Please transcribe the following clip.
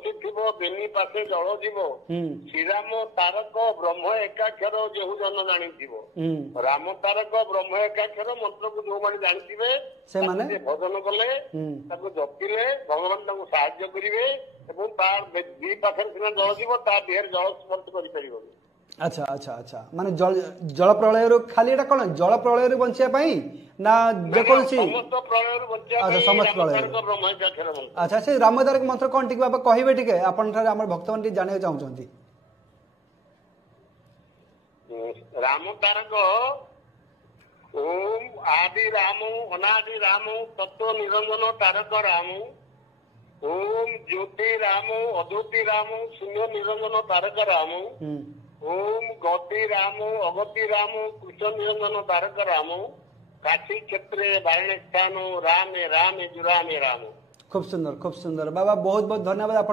ବସିଥିବ ବେନି ପାଖେ ଜଳ ଯିବ ଶ୍ରୀରାମ ତାରକ ବ୍ରହ୍ମ ଏକାକ୍ଷର ଯେହୁ ଜନ ଜାଣିଥିବ। ରାମ ତାରକ ବ୍ରହ୍ମ ଏକାକ୍ଷର ମନ୍ତ୍ରକୁ ଯୋଉମାନେ ଜାଣିଥିବେ ସେମାନେ ଭଜନ କଲେ ତାକୁ ଜପିଲେ ଭଗବାନ ତାଙ୍କୁ ସାହାଯ୍ୟ କରିବେ ଏବଂ ତା ଦି ପାଖରେ ସିନା ଜଳ ଯିବ ତା ଦେହରେ ଜଳ ସ୍ପର୍ଶ କରିପାରିବନି। अच्छा अच्छा अच्छा माने जल प्रलय खाली एटा कोन जल प्रलय बंचिया पाई ना जेकोसी समस्त प्रलय बंचिया अच्छा समस्त प्रलय अच्छा से रामदारक मंत्र कोन ठीक बाबा कहिबे ठीक है आपन थारे हमर भक्तवन टी जाने चाहू छथि। रामदारक ओम आदि राम अनादि राम तत्व निरंजन तारक राम ओम ज्योति राम अद्वैती राम शून्य निरंजन तारक राम ओम गति राम अगति राम कृष्ण निरंजन तारक राम काशी क्षेत्रे बारणे स्थान रामे रामे जुरामे राम। खूब सुंदर बाबा बहुत बहुत धन्यवाद।